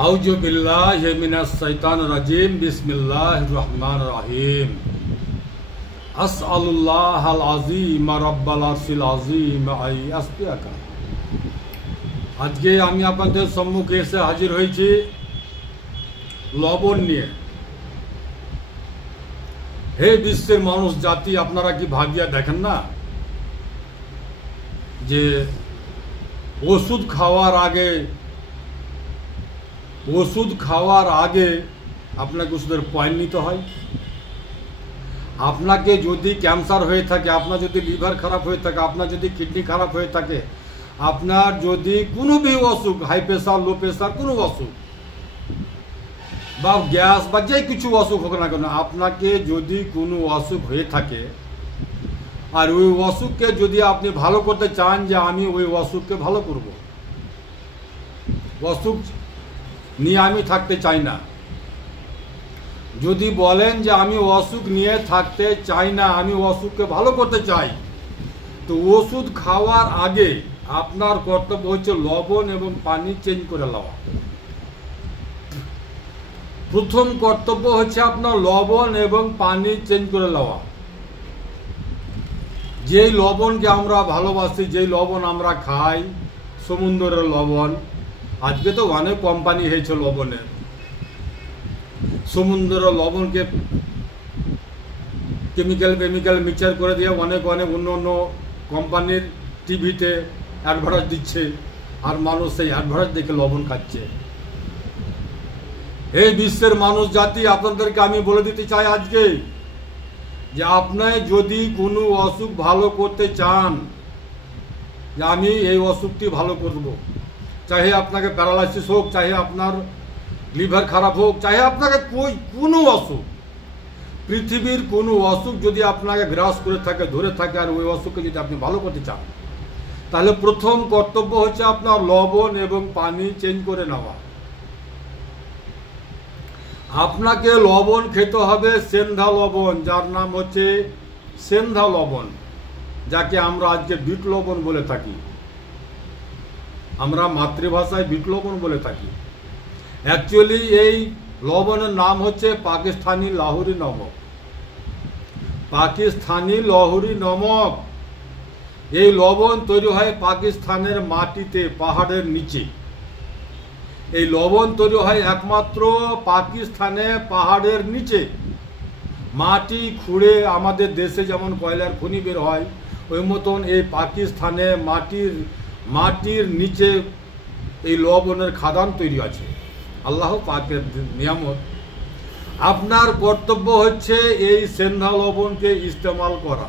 আউযু বিল্লাহি মিনাশ শাইতানির রাজিম বিসমিল্লাহির রহমানির রহিম আসআলুল্লাহাল আযীম রাব্বাল আরশিল আযীম আই আসতিয়াকা। আজকে আমি আপনাদের সম্মুখে এসে হাজির হয়েছি লবণ নিয়ে। হে বিশ্বের মানুষ জাতি, আপনারা কি ভাবিয়া দেখেন না যে ওষুধ খাওয়ার আগে আপনাকে ওষুধের পয়েন্ট নিতে হয়। আপনাকে যদি ক্যান্সার হয়ে থাকে, আপনার যদি লিভার খারাপ হয়ে থাকে, আপনার যদি কিডনি খারাপ হয়ে থাকে, আপনার যদি কোনো भी অসুখ, হাই প্রেশার, লো প্রেশার, কোনো অসুখ বা গ্যাস বা যে কিছু অসুখ হোক না কেন, আপনাকে যদি কোনো অসুখ হয়ে থাকে আর ওই অসুখকে যদি আপনি ভালো করতে চান, যে আমি ওই অসুখকে ভালো করব, অসুখ নিয়ে আমি থাকতে চাই না, যদি বলেন যে আমি অসুখ নিয়ে থাকতে চাই না, আমি অসুখকে ভালো করতে চাই, তো ওষুধ খাওয়ার আগে আপনার কর্তব্য হচ্ছে লবণ এবং পানি চেঞ্জ করে নেওয়া। প্রথম কর্তব্য হচ্ছে আপনার লবণ এবং পানি চেঞ্জ করে নেওয়া। যেই লবণকে আমরা ভালোবাসি, যেই লবণ আমরা খাই, সমুদ্রের লবণ, আজকে তো অনেক কোম্পানি হয়েছে লবণের, সমুদ্রের লবণকে কেমিক্যাল মিক্সচার করে দিয়ে অনেক অন্য কোম্পানির টিভিতে অ্যাডভার্টাইজ দিচ্ছে, আর মানুষ সেই অ্যাডভার্টাইজ দেখে লবণ খাচ্ছে। এই বিশ্বের মানুষ জাতি, আপনাদেরকে আমি বলে দিতে চাই আজকে যে আপনি যদি কোনো অসুখ ভালো করতে চান, যে আমি এই অসুখটি ভালো করব, চাহে আপনাকে প্যারালাইসিস হোক, চাহে আপনার লিভার খারাপ হোক, চাহে আপনাকে কোনো অসুখ, পৃথিবীর কোনো অসুখ যদি আপনাকে গ্রাস করে থাকে, ধরে থাকে, আর ওই অসুখকে যদি আপনি ভালো করতে চান, তাহলে প্রথম কর্তব্য হচ্ছে আপনার লবণ এবং পানি চেঞ্জ করে নেওয়া। আপনাকে লবণ খেতে হবে সেন্ধা লবণ, যার নাম হচ্ছে সেন্ধা লবণ, যাকে আমরা আজকে বিট লবণ বলে থাকি, আমরা মাতৃভাষায় বিট লবণ বলে থাকি। অ্যাকচুয়ালি এই লবণের নাম হচ্ছে পাকিস্তানি লাহোরি নমক। পাকিস্তানি লাহোরি নমক, এই লবণ তৈরি হয় পাকিস্তানের মাটিতে, পাহাড়ের নিচে। এই লবণ তৈরি হয় একমাত্র পাকিস্তানে, পাহাড়ের নিচে। মাটি খুঁড়ে আমাদের দেশে যেমন কয়লার খনি বের হয়, ওই মতন এই পাকিস্তানে মাটির নিচে এই লবণের খাদান তৈরি আছে। আল্লাহ পাকের নিয়ামত। আপনার কর্তব্য হচ্ছে এই সেন্ধা লবণকে ইস্তেমাল করা।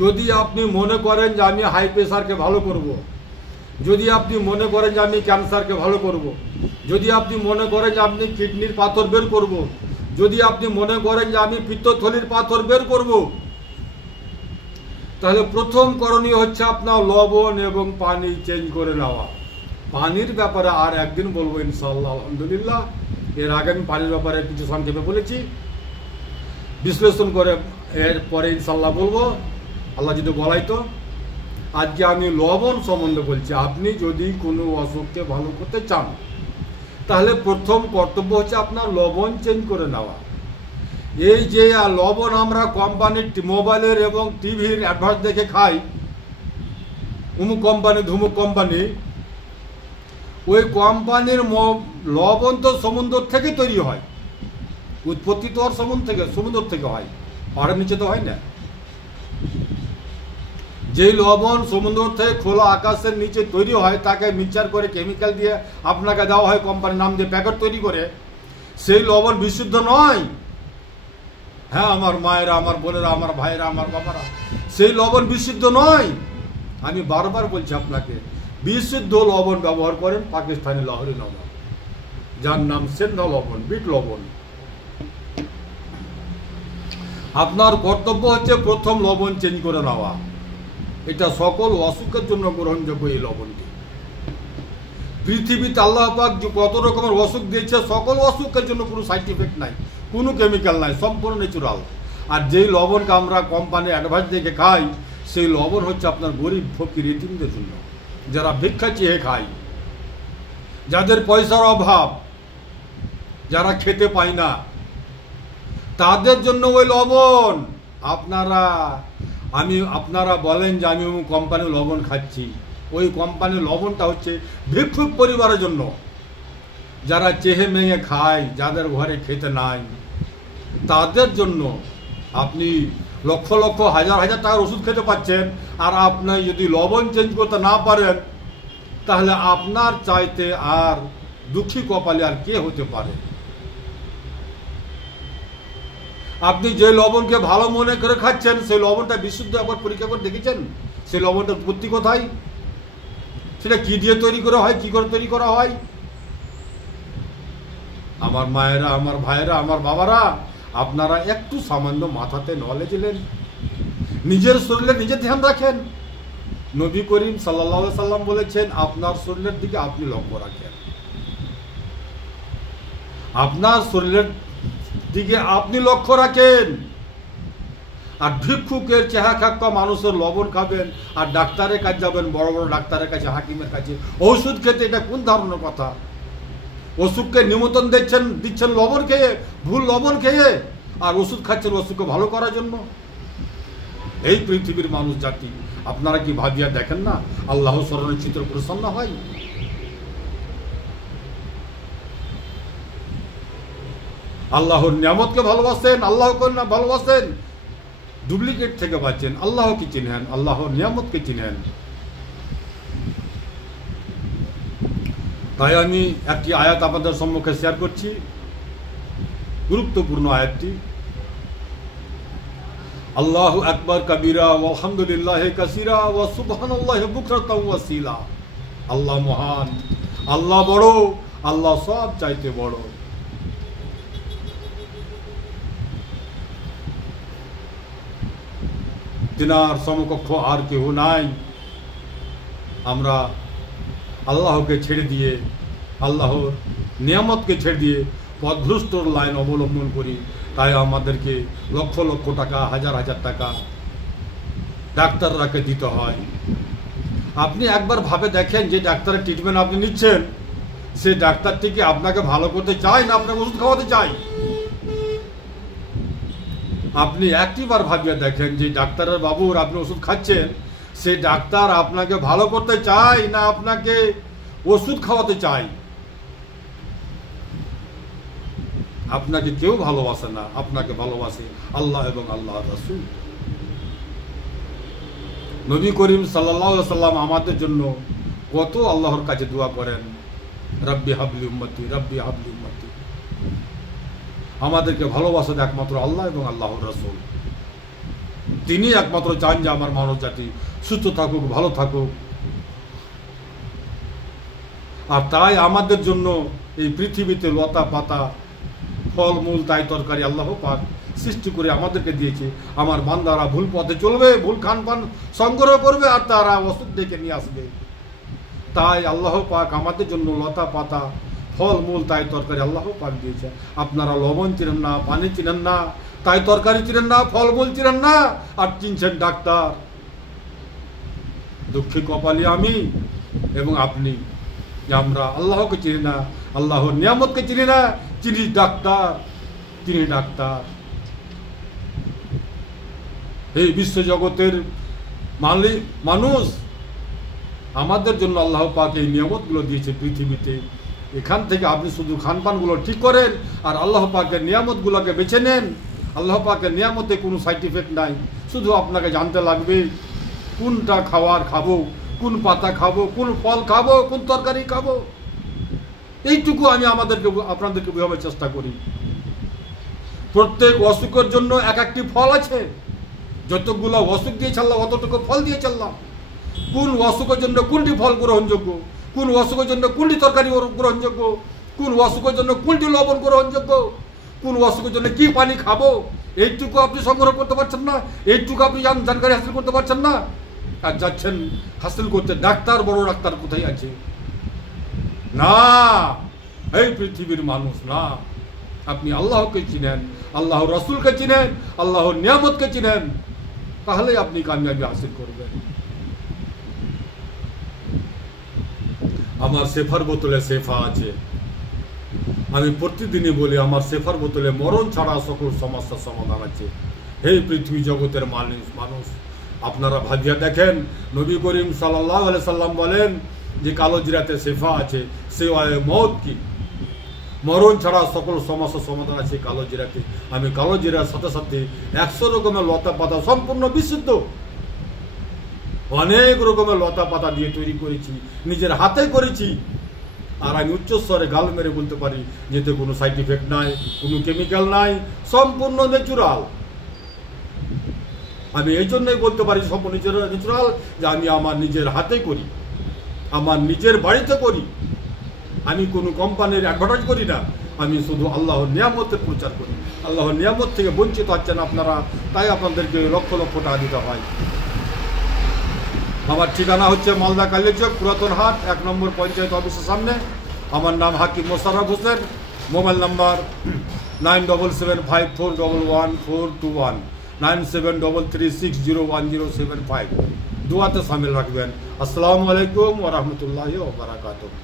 যদি আপনি মনে করেন যে আমি হাই প্রেশারকে ভালো করব, যদি আপনি মনে করেন যে আমি ক্যান্সারকে ভালো করব, যদি আপনি মনে করেন যে আপনি কিডনির পাথর বের করব, যদি আপনি মনে করেন যে আমি পিত্তথলির পাথর বের করব, তাহলে প্রথম করণীয় হচ্ছে আপনার লবণ এবং পানি চেঞ্জ করে নেওয়া। পানির ব্যাপারে আর একদিন বলবো ইনশাআল্লাহ, আলহামদুলিল্লাহ। এর আগে আমি পানির ব্যাপারে কিছু সংক্ষেপে বলেছি, বিশ্লেষণ করে এরপরে ইনশাআল্লাহ বলবো, আল্লাহ যদি বলাই তো। আজকে আমি লবণ সম্বন্ধে বলছি। আপনি যদি কোনো অসুখকে ভালো করতে চান, তাহলে প্রথম কর্তব্য হচ্ছে আপনার লবণ চেঞ্জ করে নেওয়া। এই যে লবণ আমরা কোম্পানির মোবাইলের এবং টিভির অ্যাডভার্টাইজ দেখে খাই, অমুক কোম্পানি ধুমুক কোম্পানি, ওই কোম্পানির লবণ তো সমুদ্র থেকে তৈরি হয়, উৎপত্তি তো আর সমুদ্র থেকে হয়, পাহাড়ের নিচে তো হয় না। যে লবণ সমুদ্র থেকে খোলা আকাশের নিচে তৈরি হয়, তাকে মিক্সচার করে কেমিক্যাল দিয়ে আপনাকে দেওয়া হয়, কোম্পানির নাম দিয়ে প্যাকেট তৈরি করে। সেই লবণ বিশুদ্ধ নয়। হ্যাঁ আমার মায়েরা, আমার বোনেরা, আমার ভাইয়েরা, আমার বাবারা, সেই লবণ বিশুদ্ধ নয়। আমি বারবার বলছি আপনাকে, বিশুদ্ধ লবণ ব্যবহার করেন পাকিস্তানি লাহোরি নমক, যার নাম সেন্ধা লবণ, বিট লবণ। আপনার কর্তব্য হচ্ছে প্রথম লবণ চেঞ্জ করে নেওয়া। এটা সকল অসুখের জন্য গ্রহণযোগ্য। এই লবণটি পৃথিবীতে আল্লাহ পাক কত রকমের অসুখ দিয়েছে, সকল অসুখের জন্য কোনো সাইড ইফেক্ট নাই, কোনো কেমিক্যাল নাই, সম্পূর্ণ ন্যাচুরাল। আর যেই লবণকে আমরা কোম্পানি অ্যাডভার্টাইজ দেখে খাই, সেই লবণ হচ্ছে আপনার গরিব ফকির এতিমদের জন্য, যারা ভিক্ষা চেয়ে খায়। যাদের পয়সার অভাব, যারা খেতে পায় না, তাদের জন্য ওই লবণ। আপনারা বলেন যে আমি কোম্পানির লবণ খাচ্ছি, ওই কোম্পানির লবণটা হচ্ছে ভিক্ষুক পরিবারের জন্য, যারা চেহে মেয়ে খায়, যাদের ঘরে খেতে নাই, তাদের জন্য। আপনি লক্ষ লক্ষ হাজার হাজার টাকার ওষুধ খেতে পাচ্ছেন, আর আপনি যদি লবণ চেঞ্জ করতে না পারেন, তাহলে আপনার চাইতে আর দুঃখী কপালে আর কে হতে পারে? আপনি যে লবণকে ভালো মনে করে খাচ্ছেন, সেই লবণটা বিশুদ্ধ একবার পরীক্ষা করে দেখেছেন? সেই লবণটার উৎপত্তি কোথায়? সেটা কি দিয়ে তৈরি করা হয়, কি করে তৈরি করা হয়? আমার মায়েরা, আমার ভাইয়েরা, আমার বাবারা, আপনারা একটু সামান্য মাথাতে নলেজ নেন, নিজের শরীরে নিজে ধ্যান রাখেন। নবী করিম সাল্লাল্লাহু আলাইহি সাল্লাম বলেছেন, আপনার শরীরের দিকে আপনি লক্ষ্য রাখেন, আপনার শরীরের দিকে আপনি লক্ষ্য রাখেন। আর ভিক্ষুকের চেহারা খাক্কা মানুষের লবণ খাবেন, আর ডাক্তারের কাছে যাবেন, বড় বড় ডাক্তারের কাছে, হাকিমের কাছে ওষুধ খেতে, এটা কোন ধরনের কথা? ওষুধকে নিমন্ত্রণ দিচ্ছেন লবণ খেয়ে, ভুল লবণ খেয়ে, আর ওষুধ খাচ্ছেন ওষুধকে ভালো করার জন্য। এই পৃথিবীর মানুষ জাতি, আপনারা কি ভাবিয়া দেখেন না আল্লাহ স্মরণের চিত্র প্রসন্ন হয়? আল্লাহর নিয়ামতকে ভালোবাসেন, আল্লাহকে না ভালোবাসেন, ডুপ্লিকেট থেকে বাঁচেন, আল্লাহকে চিনেন, আল্লাহর নিয়ামতকে চিনেন। তাই আমি একটি আয়াত আপনাদের সম্মুখে শেয়ার করছি, গুরুত্বপূর্ণ আয়াতটি। আল্লাহু আকবার কবীরা ওয়ালহামদুলিল্লাহি কাসীরা ওয়া সুবহানাল্লাহি বুকরাতাও ওয়া আসীলা। আল্লাহ মহান, আল্লাহ বড়, আল্লাহ সব চাইতে বড়। তিনার সমকক্ষ আর কেউ নাই। আমরা আল্লাহকে ছেড়ে দিয়ে, আল্লাহর নিয়ামতকে ছেড়ে দিয়ে পথভ্রষ্টর লাইন অবলম্বন করি। তাই আমাদেরকে লক্ষ লক্ষ টাকা, হাজার হাজার টাকা ডাক্তাররাকে দিতে হয়। আপনি একবার ভাবে দেখেন, যে ডাক্তারের ট্রিটমেন্ট আপনি নিচ্ছেন, সে ডাক্তারটিকে আপনাকে ভালো করতে চায় না আপনাকে ওষুধ খাওয়াতে চায়? আপনি একটিবার ভাবিয়ে দেখেন, যে ডাক্তারের বাবুর আপনি ওষুধ খাচ্ছেন, সে ডাক্তার আপনাকে ভালো করতে চায় না আপনাকে ওষুধ খাওয়াতে চায়? আপনাকে কেউ ভালোবাসে না, আপনাকে ভালোবাসে আল্লাহ এবং আল্লাহর রাসূল। নবী করিম সাল্লাল্লাহু আলাইহি সাল্লাম আমাদের জন্য কত আল্লাহর কাছে দোয়া করেন, রব্বি হাবলি উম্মতি, রব্বি হাবলি উম্মতি। আমাদেরকে ভালোবাসেন একমাত্র আল্লাহ এবং আল্লাহর রাসূল। তিনি একমাত্র চান যে আমার মানব জাতি সুস্থ থাকুক, ভালো থাকুক। আর তাই আমাদের জন্য এই পৃথিবীতে লতা পাতা, ফল মূল, তাই তরকারি আল্লাহ পাক সৃষ্টি করে আমাদেরকে দিয়েছে। আমার বান্দারা ভুল পথে চলবে, ভুল খান পান সংগ্রহ করবে, আর তারা ওষুধ ডেকে নিয়ে আসবে। তাই আল্লাহ পাক আমাদের জন্য লতা পাতা, ফল মূল, তাই তরকারি আল্লাহ পাক দিয়েছে। আপনারা লবণ চিনেন না, পানি চিনেন না, তাই তরকারি চিনেন না, ফল মূল চিনেন না, আর চিনছেন ডাক্তার। দুঃখী কপালি আমি এবং আপনি, আমরা আল্লাহকে চিনি না, আল্লাহর নিয়ামতকে চিনি না, চিনি ডাক্তার, তিনি ডাক্তার। এই বিশ্বজগতের মালিক মানুষ, আমাদের জন্য আল্লাহ পাক এই নিয়ামতগুলো দিয়েছে পৃথিবীতে। এখান থেকে আপনি শুধু খানপানগুলো ঠিক করেন, আর আল্লাহ পাকের নিয়ামতগুলোকে বেছে নেন। আল্লাহ পাকের নিয়ামতে কোনো সাইড ইফেক্ট নাই, শুধু আপনাকে জানতে লাগবে কোনটা খাবো, কোন পাতা খাবো, কোন ফল খাবো, কোন তরকারি খাবো। এইটুকু আমি আপনাদেরকে বোঝাবার চেষ্টা করি। প্রত্যেক অসুখের জন্য এক একটি ফল আছে। যতগুলো অসুখ দিয়ে চাললাম, অতটুকু ফল দিয়ে চাললাম। কোন অসুখের জন্য কোনটি ফল গ্রহণযোগ্য, কোন অসুখের জন্য কোনটি তরকারি গ্রহণযোগ্য, কোন অসুখের জন্য কোনটি লবণ গ্রহণযোগ্য, কোন অসুখের জন্য কি পানি খাবো, এইটুকু আপনি সংগ্রহ করতে পারছেন না, এইটুকু আপনি জানকারি হাসিল করতে পারছেন না। আর যাচ্ছেন হাসিল করতে ডাক্তার, বড় ডাক্তার কোথায় আছে? না, এই পৃথিবীর মানুষ না। আপনি আল্লাহকে চিনেন, আল্লাহর রাসূলকে চিনেন, আল্লাহর নিয়ামতকে চিনেন, তাহলে আপনি কামিয়াবি হাসিল করবেন। আমার সেফার বোতলে সেফা আছে। আমি প্রতিদিনই বলি আমার সেফার বোতলে মরণ ছাড়া সকল সমস্যার সমাধান আছে। হে পৃথিবী জগতের মানুষ, আপনারা ভাবিয়া দেখেন, নবী করিম সাল্লাল্লাহু আলাইহি সাল্লাম বলেন যে কালো জিরাতে সেফা আছে, সে মত কি, মরণ ছাড়া সকল সমস্যার সমাধান আছে কালো জিরাতে। আমি কালো জিরার সাথে সাথে 100 রকমের লতা পাতা সম্পূর্ণ বিশুদ্ধ, অনেক রকমের লতা পাতা দিয়ে তৈরি করেছি, নিজের হাতে করেছি। আর আমি উচ্চস্বরে গাল মেরে বলতে পারি যেতে কোনো সাইড ইফেক্ট নাই, কোনো কেমিক্যাল নাই, সম্পূর্ণ ন্যাচুরাল। আমি এই জন্যই বলতে পারি সম্পূর্ণ ন্যাচুরাল, যে আমি আমার নিজের হাতে করি, আমার নিজের বাড়িতে করি। আমি কোনো কোম্পানির অ্যাডভার্টাইজ করি না, আমি শুধু আল্লাহর নিয়ামতের প্রচার করি। আল্লাহর নিয়ামত থেকে বঞ্চিত হচ্ছেন আপনারা, তাই আপনাদেরকে লক্ষ লক্ষ টাকা দিতে হয়। আমার ঠিকানা হচ্ছে মালদা কালিয়াচক পুরাতন হাট 1 নম্বর পঞ্চায়েত অফিসের সামনে। আমার নাম হাকিম মোশাররফ হোসেন। Mobile number 9755411421, 9733601075। দুয়াতে সামিল রাখবেন। আসসালামু আলাইকুম ওয়া রাহমাতুল্লাহি ওয়া বারাকাতুহু।